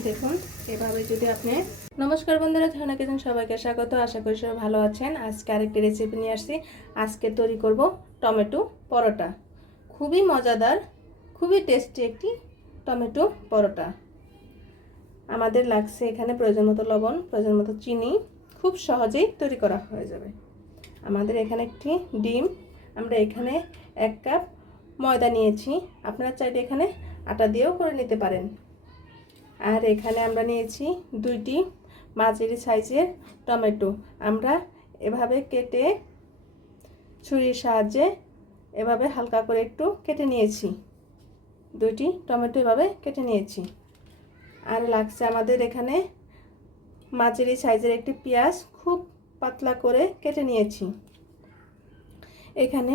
দেখুন, এভাবে যদি আপনি নমস্কার বন্ধুরা ধারণা কিচেন সবাইকে? স্বাগত, আশা করি সবাই ভালো আছেন। আজকে আরেকটি রেসিপি নিয়ে আসছি। আজকে তৈরি করব টমেটো পরোটা। খুবই মজাদার, খুবই টেস্টি একটি টমেটো পরোটা। আমাদের লাগছে এখানে প্রয়োজন মতো লবণ, প্রয়োজন মতো চিনি। খুব সহজেই তৈরি করা হয়ে যাবে। আমাদের এখানে একটি ডিম। আমরা এখানে এক কাপ ময়দা নিয়েছি। আপনারা চাইলে এখানে আটা দিয়েও করে নিতে পারেন। আর এখানে আমরা নিয়েছি দুইটি মাঝারি সাইজের টমেটো। আমরা এভাবে কেটে ছুরির সাহায্যে এভাবে হালকা করে একটু কেটে নিয়েছি। দুইটি টমেটো এভাবে কেটে নিয়েছি। আর লাগছে আমাদের এখানে মাঝারি সাইজের একটি পেঁয়াজ খুব পাতলা করে কেটে নিয়েছি। এখানে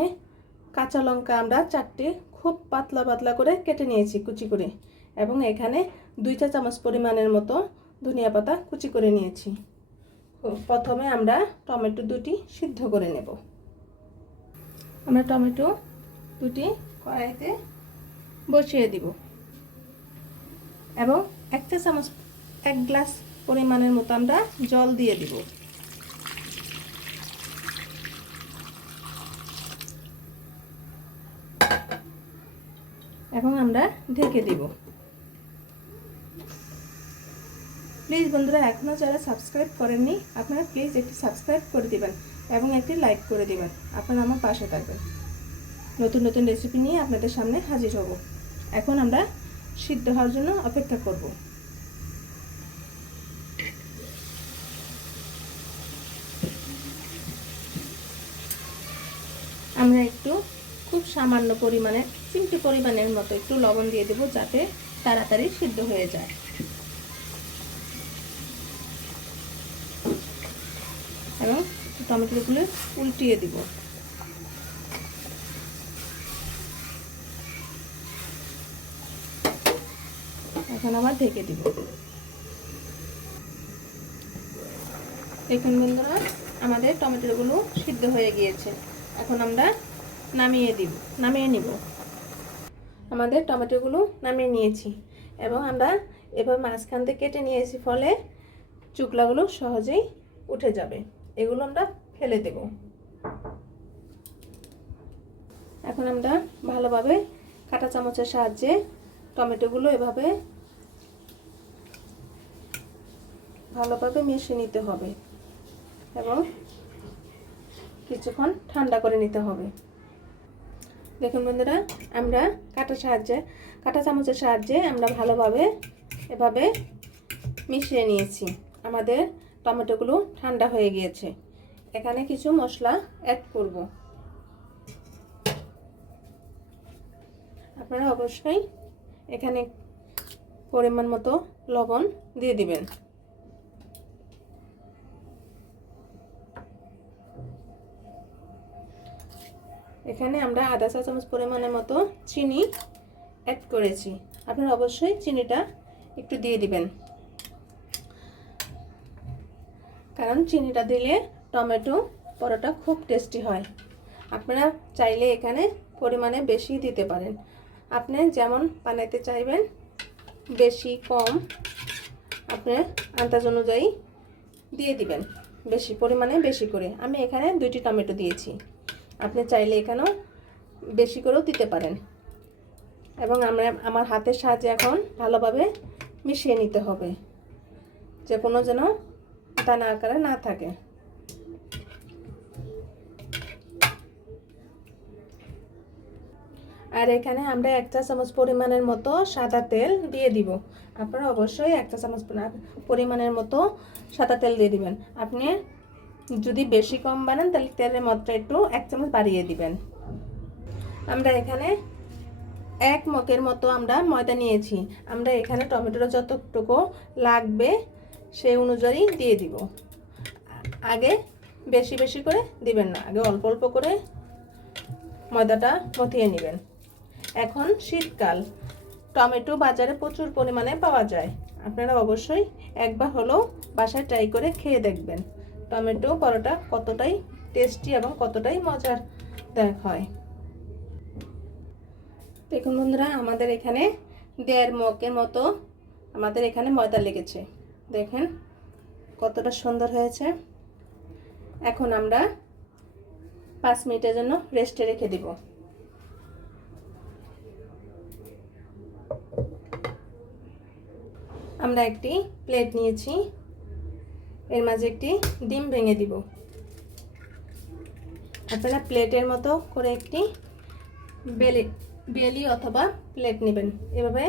কাঁচা লঙ্কা আমরা চারটে খুব পাতলা পাতলা করে কেটে নিয়েছি কুচি করে। এবং এখানে দুই চা চামচ পরিমাণের মতো ধনিয়া পাতা কুচি করে নিয়েছি। প্রথমে আমরা টমেটো দুটি সিদ্ধ করে নেব। আমরা টমেটো দুটি কড়াইতে বসিয়ে দিব। এবং এক চা চামচ, এক গ্লাস পরিমাণের মতো আমরা জল দিয়ে দিব। এবং আমরা ঢেকে দিব। প্লিজ বন্ধুরা এখনও যারা সাবস্ক্রাইব করেননি, আপনারা প্লিজ একটি সাবস্ক্রাইব করে দিবেন এবং একটি লাইক করে দিবেন। আপনারা আমার পাশে থাকবেন। নতুন নতুন রেসিপি নিয়ে আপনাদের সামনে হাজির হব। এখন আমরা সিদ্ধ হওয়ার জন্য অপেক্ষা করব। আমরা একটু খুব সামান্য পরিমাণে, চিমটি পরিমাণের মতো একটু লবণ দিয়ে দেবো যাতে তাড়াতাড়ি সিদ্ধ হয়ে যায়। এবং টমেটোগুলো উল্টিয়ে দিব। এখন আবার ঢেকে দিব। দেখুন বন্ধুরা, আমাদের টমেটোগুলো সিদ্ধ হয়ে গিয়েছে। এখন আমরা নামিয়ে দিব, নামিয়ে নিব। আমাদের টমেটোগুলো নামিয়ে নিয়েছি এবং আমরা এবার মাঝখান থেকে কেটে নিয়েছি ফলে চুকলাগুলো সহজেই উঠে যাবে। এগুলো আমরা ফেলে দেব। এখন আমরা ভালোভাবে কাঁটা চামচের সাহায্যে টমেটোগুলো এভাবে ভালোভাবে মিশিয়ে নিতে হবে এবং কিছুক্ষণ ঠান্ডা করে নিতে হবে। দেখুন বন্ধুরা, আমরা কাটা সাহায্যে, কাটা চামচের সাহায্যে আমরা ভালোভাবে এভাবে মিশিয়ে নিয়েছি। আমাদের টমেটোগুলো ঠান্ডা হয়ে গিয়েছে। এখানে কিছু মশলা অ্যাড করব। আপনারা অবশ্যই এখানে পরিমাণ মতো লবণ দিয়ে দিবেন। এখানে আমরা আধা চা চামচ পরিমাণের মতো চিনি অ্যাড করেছি। আপনারা অবশ্যই চিনিটা একটু দিয়ে দিবেন। কারণ চিনিটা দিলে টমেটো পরোটা খুব টেস্টি হয়। আপনারা চাইলে এখানে পরিমাণে বেশি দিতে পারেন। আপনি যেমন বানাইতে চাইবেন, বেশি কম আপনি আন্দাজ অনুযায়ী দিয়ে দিবেন। বেশি পরিমাণে বেশি করে। আমি এখানে দুইটি টমেটো দিয়েছি। আপনি চাইলে এখানেও বেশি করেও দিতে পারেন। এবং আমরা, আমার হাতের সাহায্যে এখন ভালোভাবে মিশিয়ে নিতে হবে। যে কোনো যেন দানা আকারে না থাকে। আর এখানে আমরা এক চা চামচ পরিমাণের মতো সাদা তেল দিয়ে দিব। আপনারা অবশ্যই এক চা চামচ পরিমাণের মতো সাদা তেল দিয়ে দিবেন। আপনি যদি বেশি কম বানান, তাহলে তেলের মাত্রা একটু এক চামচ বাড়িয়ে দিবেন। আমরা এখানে এক মগের মতো আমরা ময়দা নিয়েছি। আমরা এখানে টমেটোটা যতটুকু লাগবে সেই অনুযায়ী দিয়ে দিব। আগে বেশি বেশি করে দিবেন না, আগে অল্প অল্প করে ময়দাটা মথিয়ে নেবেন। এখন শীতকাল, টমেটো বাজারে প্রচুর পরিমাণে পাওয়া যায়। আপনারা অবশ্যই একবার হলেও বাসায় ট্রাই করে খেয়ে দেখবেন, টমেটো পরোটা কতটাই টেস্টি এবং কতটাই মজার দেখ হয়। দেখুন বন্ধুরা, আমাদের এখানে দেড় মগের মতো আমাদের এখানে ময়দা লেগেছে। দেখেন কতটা সুন্দর হয়েছে। এখন আমরা পাঁচ মিনিটের জন্য রেস্টে রেখে দিব। আমরা একটি প্লেট নিয়েছি। এর মাঝে একটি ডিম ভেঙে দিব। আপনারা প্লেটের মতো করে একটি বেলি বেলি অথবা প্লেট নেবেন। এভাবে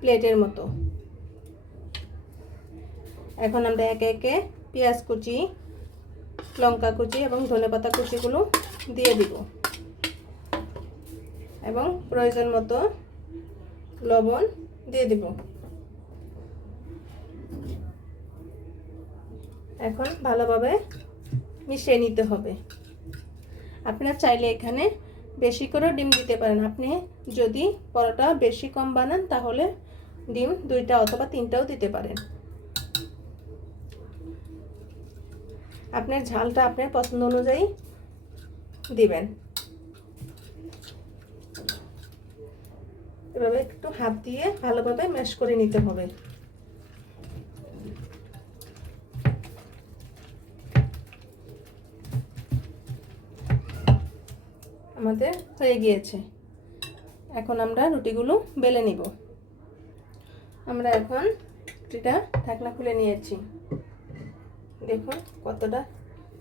প্লেটের মতো। এখন আমরা একে একে পেঁয়াজ কুচি, লঙ্কা কুচি এবং ধনেপাতা কুচিগুলো দিয়ে দিব। এবং প্রয়োজন মতো লবণ দিয়ে দিব। এখন ভালোভাবে মিশিয়ে নিতে হবে। আপনার চাইলে এখানে বেশি করেও ডিম দিতে পারেন। আপনি যদি পরোটা বেশি কম বানান, তাহলে ডিম দুইটা অথবা তিনটাও দিতে পারেন। আপনার ঝালটা আপনার পছন্দ অনুযায়ী দিবেন। এভাবে একটু হাত দিয়ে ভালোভাবে ম্যাশ করে নিতে হবে। আমাদের হয়ে গিয়েছে। এখন আমরা রুটিগুলো বেলে নিব। আমরা এখন রুটিটা ঢাকনা খুলে নিয়েছি। দেখুন কতটা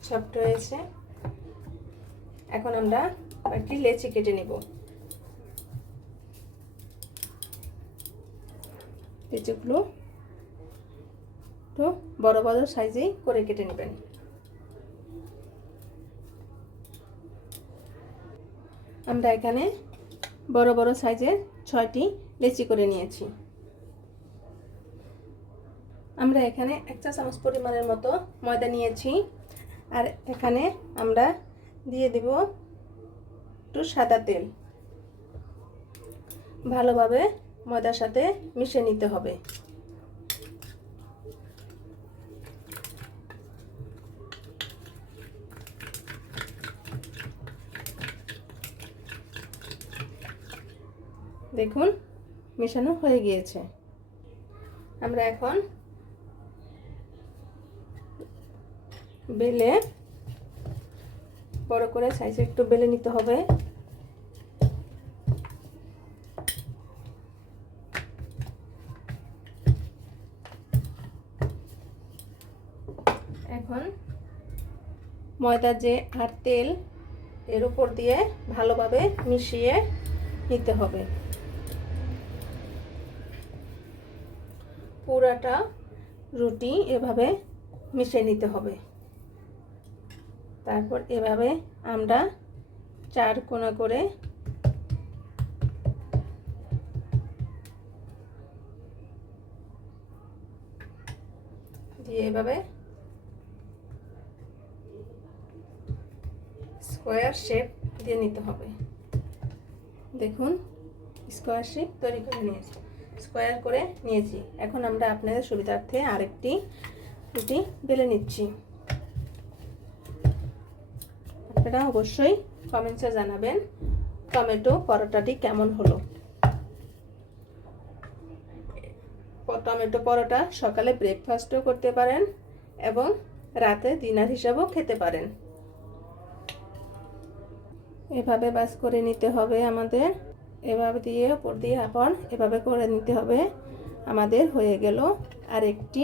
সফট হয়েছে। এখন আমরা একটি লেচি কেটে নিব। লেচিগুলো একটু বড় বড় সাইজেই করে কেটে নেবেন। আমরা এখানে বড় বড় সাইজের ছয়টি লেচি করে নিয়েছি। আমরা এখানে এক চা চামচ পরিমাণের মতো ময়দা নিয়েছি। আর এখানে আমরা দিয়ে দেব একটু সাদা তেল। ভালোভাবে ময়দার সাথে মিশিয়ে নিতে হবে। দেখুন, মেশানো হয়ে গিয়েছে। আমরা এখন বেলে বড় করে সাইজে একটু বেলে নিতে হবে। এখন ময়দা যে আর তেল, এর উপর দিয়ে ভালোভাবে মিশিয়ে নিতে হবে। পুরাটা রুটি এভাবে মিশিয়ে নিতে হবে। তারপর এভাবে আমরা চার কোনা করে দিয়ে এভাবে স্কোয়ার শেপ দিয়ে নিতে হবে। দেখুন, স্কোয়ার শেপ তৈরি করে নিয়েছি, স্কোয়ার করে নিয়েছি। এখন আমরা আপনাদের সুবিধার্থে আরেকটি রুটি বেলে নিচ্ছি। আপনারা অবশ্যই কমেন্টসে জানাবেন টমেটো পরোটাটি কেমন হলো। টমেটো পরোটা সকালে ব্রেকফাস্টও করতে পারেন এবং রাতে ডিনার হিসাবেও খেতে পারেন। এভাবে বাস করে নিতে হবে আমাদের। এভাবে দিয়ে, ওপর দিয়ে আবার এভাবে করে নিতে হবে। আমাদের হয়ে গেল আর একটি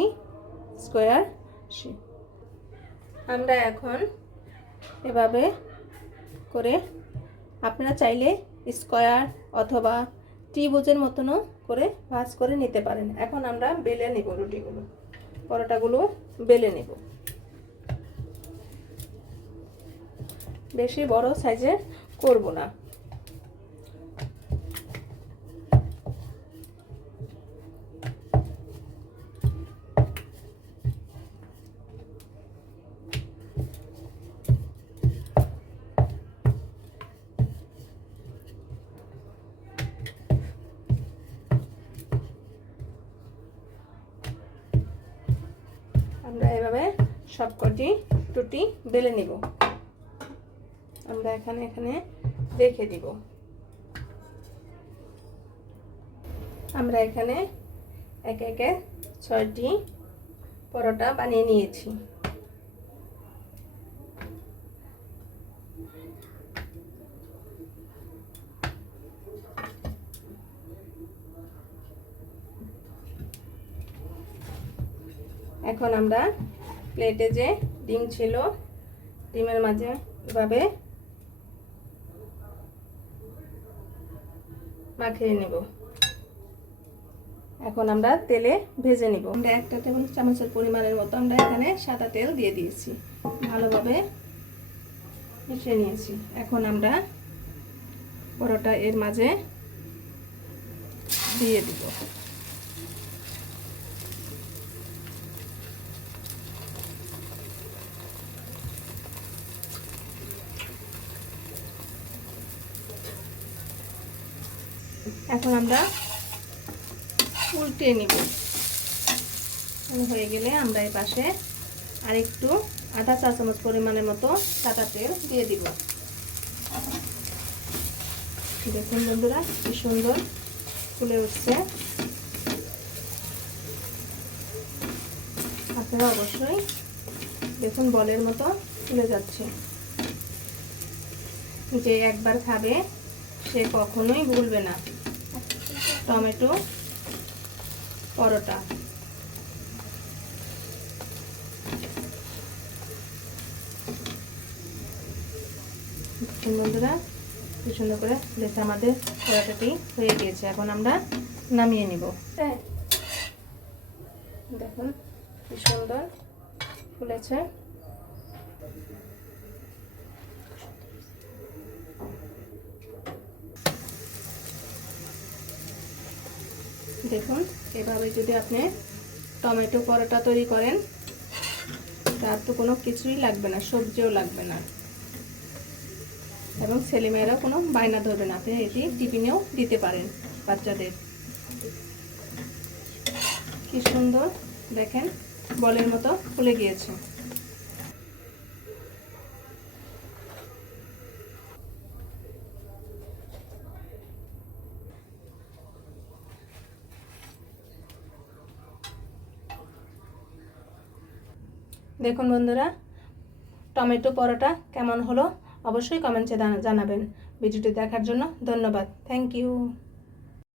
স্কোয়ার আমরা এখন এভাবে করে আপনারা চাইলে স্কোয়ার অথবা ত্রিভুজের মতনও করে ভাজ করে নিতে পারেন। এখন আমরা বেলে নেব রুটিগুলো। পরোটাগুলো বেলে নেব। বেশি বড় সাইজের করব না। সবকটি টুটি বেলে নিব। আমরা এখানে এখানে রেখে দিব। আমরা এখানে একে একে ছয়টি পরোটা বানিয়ে নিয়েছি। এখন আমরা প্লেটে যে ডিম ছিল, ডিমের মাঝে এভাবে মাখিয়ে নেব। এখন আমরা তেলে ভেজে নিব। আমরা একটা টেবিল চামচের পরিমাণের মতো আমরা এখানে সাদা তেল দিয়ে দিয়েছি। ভালোভাবে মিশিয়ে নিয়েছি। এখন আমরা পরোটা এর মাঝে দিয়ে দিব। এখন আমরা উল্টে নিব। হয়ে গেলে আমরা এই পাশে আরেকটু আধা চা চামচ পরিমাণের মতো সাদা তেল দিয়ে দিব। দেখুন বন্ধুরা, কি সুন্দর ফুলে উঠছে। আপনারা অবশ্যই দেখুন বলের মতো ফুলে যাচ্ছে। যে একবার খাবে, সে কখনোই ভুলবে না। টমেটো, পরোটা। বন্ধুরা কি সুন্দর করে দেখে আমাদের পরোটাটি হয়ে গিয়েছে। এখন আমরা নামিয়ে নিব। হ্যাঁ। দেখুন, কি সুন্দর ফুলেছে। দেখুন। এভাবে যদি আপনি টমেটো পরোটা তৈরি করেন, তার তো কোনো কিছুই লাগবে না, সবজিও লাগবে না। এবং ছেলেমেয়েরাও কোনো বায়না ধরবে না, আপনি এটি টিফিনেও দিতে পারেন বাচ্চাদের। কি সুন্দর, দেখেন, বলের মতো ফুলে গিয়েছে। দেখুন বন্ধুরা, টমেটো পরোটা কেমন হলো অবশ্যই কমেন্টে জানাবেন। ভিডিওটি দেখার জন্য ধন্যবাদ। Thank you.